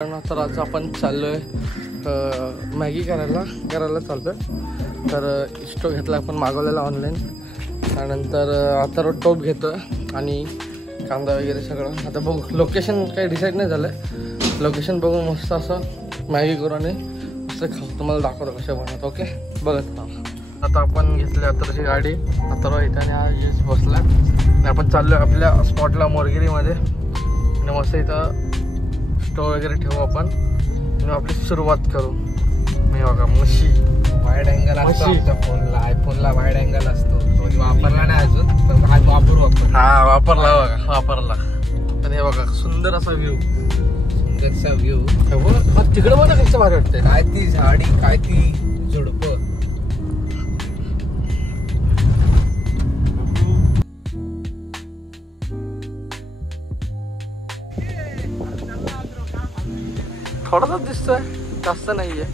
तर आज आपण चाललोय मॅगी करायला चालतोय. तर स्टोव घेतला आपण मागवलेला ऑनलाईन. त्यानंतर आता टोप घेतोय आणि कांदा वगैरे सगळं. आता बघू, लोकेशन काही डिसाईड नाही झालं. लोकेशन बघून मस्त असं मॅगी करू आणि मस्त खाऊ. तुम्हाला दाखवतो कशा बनवतो. ओके, बघत ना. आता आपण घेतली अथर्वची गाडी. अथर्व इथं आणि आज बसला आणि आपण चाललोय आपल्या स्पॉटला मोरगिरीमध्ये. आणि मस्त इथं स्टोव वगैरे ठेवू आपण आणि आपली सुरुवात करू. मी बघा म्हशी वाईड अँगल असतो फोनला. आयफोनला वाईड अँगल असतो. तो वापरला नाही अजून, पण आज वापरू आपण. हा वापरला बघा, वापरला. आणि हे बघा सुंदर असा व्ह्यू, सुंदरसा व्ह्यू. तिकडे बघा कसं भारी वाटतंय. काय ती झाडी, काय ती झुडपं. थोडासाच दिसतोय, जास्त नाहीये.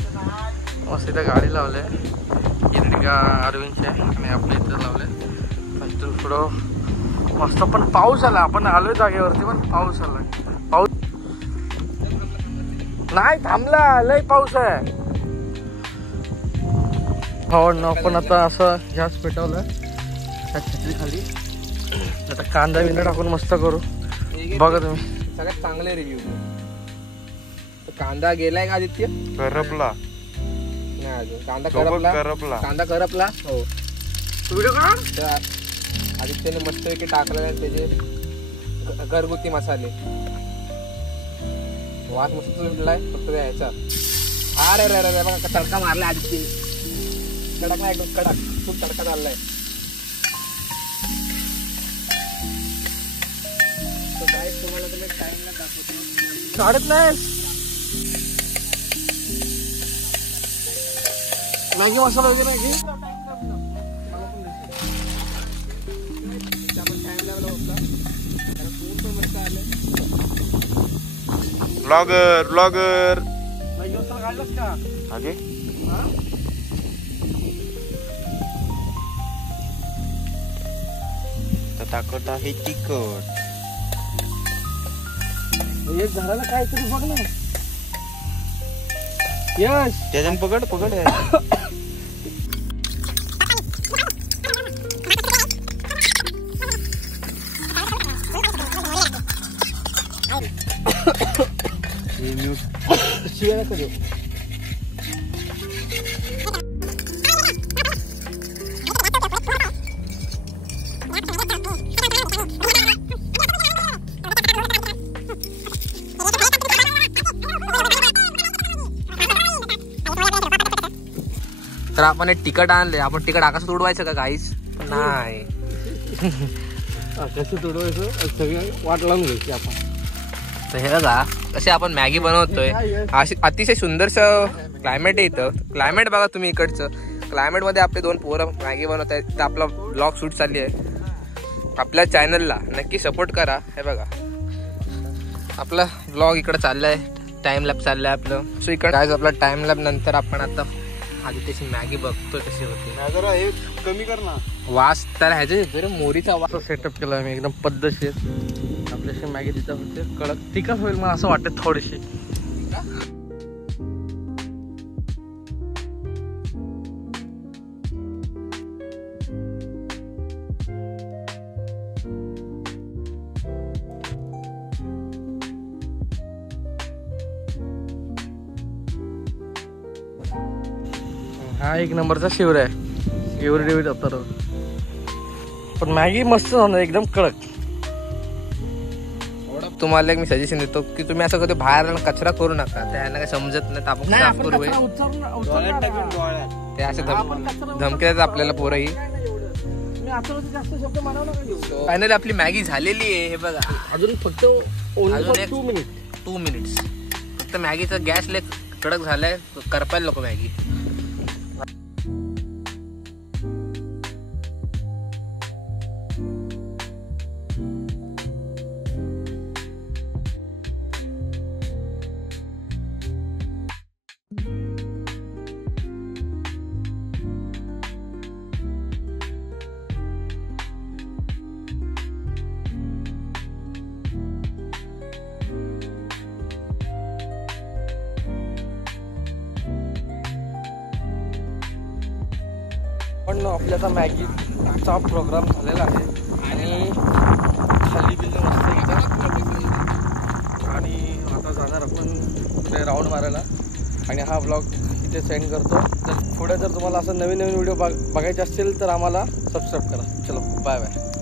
मस्त इथं गाडी लावले इंडिका अरविंदची आणि आपल्या इथं लावले. तिथून पुढं मस्त. पण पाऊस आला, आपण आलोय जागेवरती पण पाऊस आला. पाऊस नाही थांबला, लय पाऊस आहे. हो ना. आपण आता असं गॅस पेटवलं त्या छत्री खाली. आता कांदा बिंदा टाकून मस्त करू. बघा तुम्ही. सगळ्यात चांगले रिव्ह्यू. कांदा गेलाय का आदित्य? करपला नाही अजून. कांदा करपला. कांदा करपला. हो, व्हिडिओ काढ. आदित्यने मस्तपैकी टाकलेला त्याचे घरगुती मसाले. वास मस्त सुटलाय फक्त यायचा. अरे रे रे बघा तडका मारलाय आदित्यने. कडक नाही, एकदम कडक. खूप तडका चाललाय. तुम्हाला तुम्ही टाइम नाही दाखवतो. काढत नाही. मॅगी मसाला वगैरे घे. ब्लॉगर काढलंस का आगे टाकत आहे तिखट. एक झाडाला काहीतरी बघ ना. यश त्याच्यानं पकड पकड. शिव्या नका देऊ. तर आपण एक तिखट आणले. आपण तिखट आकाशात उडवायचं का काहीच नाही. कसं तुडवायचं सगळं वाट लावून घ्यायची आपण. तर हे बघा कसे आपण मॅगी बनवतोय. अतिशय सुंदरसं क्लायमेट आहे इथं. क्लायमेट बघा तुम्ही इकडचं. क्लायमेट मध्ये आपले दोन पोरं मॅगी बनवत आहेत. तर आपला ब्लॉग शूट चालली आहे. आपल्या चॅनलला नक्की सपोर्ट करा. हे बघा आपला ब्लॉग इकडं चाललाय. टाइम लॅब चाललाय आपलं. सो इकडे काय आपला टाइम लॅब नंतर आपण आता आधी त्याची मॅगी बघतोय कशी होती. जरा हे कमी कर ना. वास तर ह्याच्या मोरीचा वास. सेटअप केला मी एकदम पद्धतशीर. आपल्याशी मॅगी तिथं होते कडक. तिखट होईल मला असं वाटतं थोडीशी. हा एक नंबरचा शिवर आहे. एवढी डेव्हिड अथर्व. पण मॅगी मस्त होणार एकदम कडक. तुम्हाला एक मी सजेशन देतो की तुम्ही असं कधी बाहेर कचरा करू नका. त्यांना काही समजत नाही. आपण साफ करू. ते असे धमकी देतात आपल्याला पोरही. फायनली आपली मॅगी झालेली आहे. हे बघा अजून फक्त अजून एक 2 मिनिट्स फक्त. मॅगीचा गॅस लय कडक झालाय. करपायला नको मॅगी. पण आपल्या आता मॅगीचा प्रोग्राम झालेला आहे आणि खाली बिल्ल मस्त इथं आणि आता जाणार आपण पुढे राऊंड मारायला आणि हा ब्लॉग इथे सेंड करतो. तर पुढे जर तुम्हाला असं नवीन व्हिडिओ बघायचे असतील तर आम्हाला सबस्क्राईब करा. चलो बाय बाय.